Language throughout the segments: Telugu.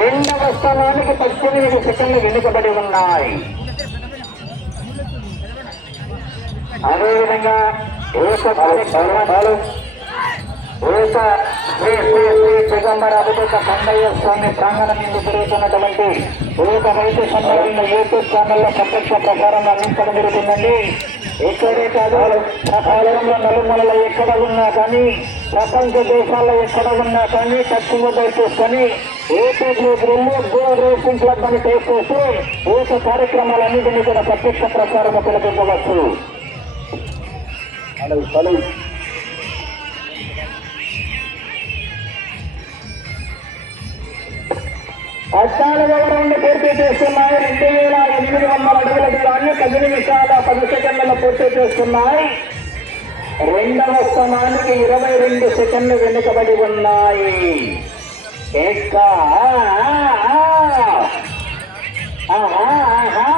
రెండవ స్థానానికి పద్దెనిమిది సెకండ్లు వెనుకబడి ఉన్నాయి. అదేవిధంగా ఏక కార్యక్రమాలు ఏక శ్రీ శ్రీ శ్రీ దిగంబర అభిషేక సంగయ్య స్వామి ప్రాంగణం నుండి జరుగుతున్నటువంటి ఏక రైతు సంబంధించిన యూట్యూబ్ ఛానల్లో ప్రత్యక్ష ప్రచారం అందించడం జరుగుతుందండి. ఇక్కడే కాదు ప్రకారంలో నలుమూలలో ఎక్కడ ఉన్నా కానీ ప్రపంచ దేశాల్లో ఎక్కడ ఉన్నా కానీ తక్కువ దయచేసుకొని యూట్యూబ్లో గో రేసింగ్ క్లబ్ అని టైప్ చేసి ఏక కార్యక్రమాలన్నింటినీ కూడా ప్రత్యక్ష రౌండ్ పూర్తి చేస్తున్నాయి. రెండు వేల ఎనిమిది వందల అడుగుల దూరాన్ని పది నిమిషాల పది సెకండ్లలో పూర్తి చేస్తున్నాయి. రెండవ స్థానానికి ఇరవై రెండు సెకండ్లు వెనుకబడి ఉన్నాయి. ఎక్క ఆహా ఆహా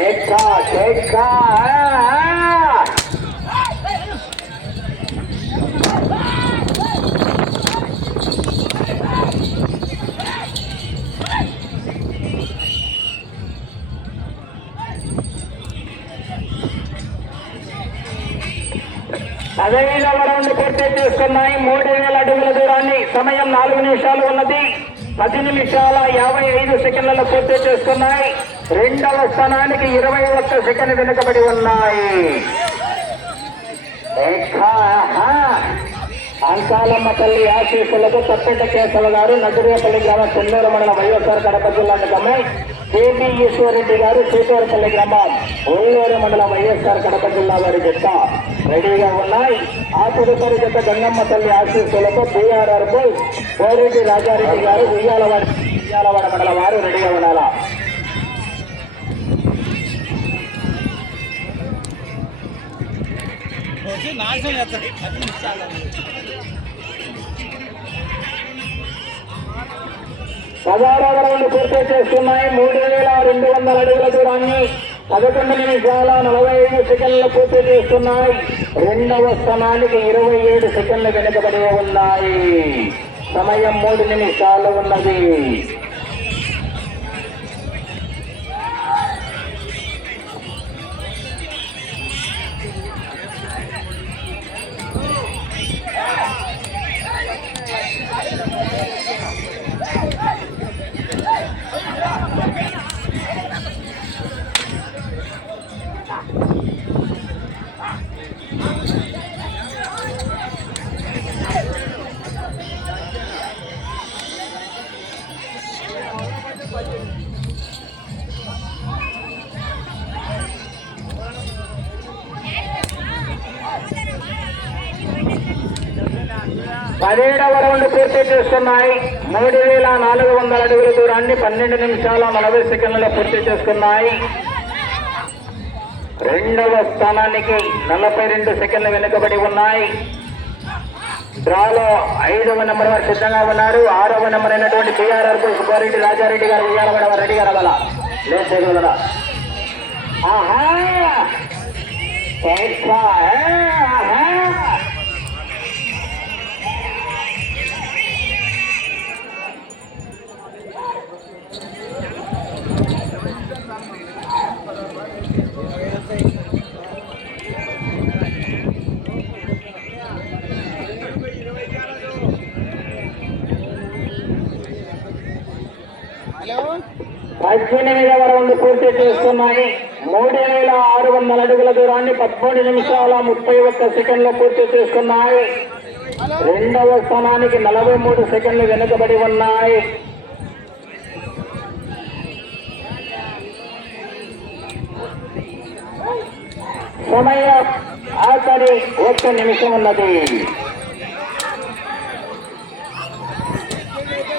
ఎక్క ఎక్క పదహైదవ రౌండ్ పూర్తి చేసుకున్నాయి. మూడు వేల అడుగుల దూరాన్ని సమయం నాలుగు నిమిషాలు ఉన్నది. పది నిమిషాల యాభై ఐదు సెకండ్లలో పూర్తి చేసుకున్నాయి. రెండవ స్థానానికి ఇరవై ఒక్క సెకండ్ వెనుకబడి ఉన్నాయి. అంకాలమ్మ తల్లి ఆశీస్సులతో తప్పెట కేశవ గారు నగరేపల్లి గ్రామ చెన్నూరు మండల వైఎస్ఆర్ కడప జిల్లా కేపీ ఈశ్వరరెడ్డి గారు సీతవరపల్లి గ్రామం ఓళ్ళూరు మండలం వైఎస్ఆర్ కడప జిల్లా వారి జత రెడీగా ఉన్నాయి. ఆ తదుపరి జత గంగమ్మ తల్లి ఆశీస్సులతో బీఆర్ఆర్ పై కోరెడ్డి రాజారెడ్డి గారు ఉయ్యాలవాడ ఉయ్యాలవాడ మండలం వారు రెడీగా ఉండాలా? వచ్చి నాశనం పదహారవ రౌండ్ పూర్తి చేస్తున్నాయి. మూడు వేల రెండు వందల అడుగుల దూరాన్ని పదకొండు నిమిషాల నలభై ఐదు సెకండ్లు పూర్తి చేస్తున్నాయి. రెండవ స్థానానికి ఇరవై ఏడు సెకండ్లు వెనుకబడి ఉన్నాయి. సమయం మూడు నిమిషాలు ఉన్నది. పదిహేడవ రౌండ్ పూర్తి చేస్తున్నాయి. మూడు వేల నాలుగు వందల అడుగుల దూరాన్ని పన్నెండు నిమిషాల నలభై సెకండ్లలో పూర్తి చేసుకున్నాయి. రెండవ స్థానానికి నలభై రెండు సెకండ్లు వెనుకబడి ఉన్నాయి. డ్రాలో ఐదవ నెంబర్ వారు సిద్ధంగా ఉన్నారు. ఆరవ నెంబర్ అయినటువంటి బీఆర్ఆర్ సుబ్బారెడ్డి రాజారెడ్డి గారు ఉయ్యాలగడ రెడ్డి గారు అవ్వాలా లేదు ఆహా! ఆహా! పద్దెనిమిదవ రౌండ్ పూర్తి చేస్తున్నాయి. మూడు వేల ఆరు వందల అడుగుల దూరాన్ని పదమూడు నిమిషాల ముప్పై ఒక్క సెకండ్లు పూర్తి చేసుకున్నాయి రెండవ స్థానానికి నలభై మూడు సెకండ్లు వెనుకబడి ఉన్నాయి. సమయం ఆఖరి ఒక్క నిమిషం ఉన్నది.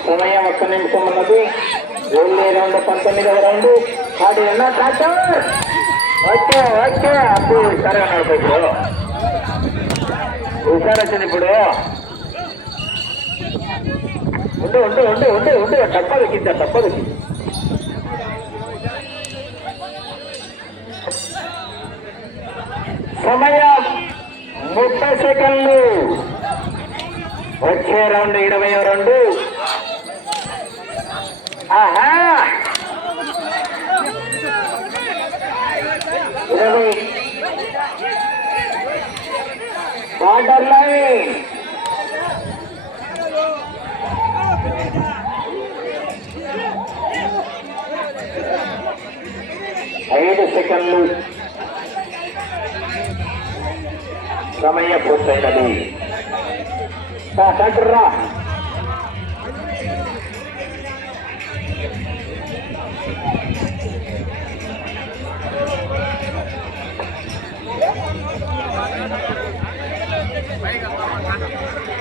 సమయం ఒక్క నిమిషం ఉన్నది. వెళ్ళే రౌండ్ పంతొమ్మిదవ రౌండ్. ఆడి ఉన్న ట్రాక్టర్ ఓకే ఓకే. అప్పుడు సరే అన్నాడు ఇప్పుడు? హుషారు వచ్చింది ఇప్పుడు. ఉండు ఉండు ఉండు ఉండు ఉండు. తప్పదు కింద తప్పదు సమయం ముప్పై సెకండ్లు. వచ్చే రౌండ్ ఇరవై రెండు. ఇరవై బార్డర్ లైన్ ఐదు సెకండ్లు. సమయ పూర్తయినది రా.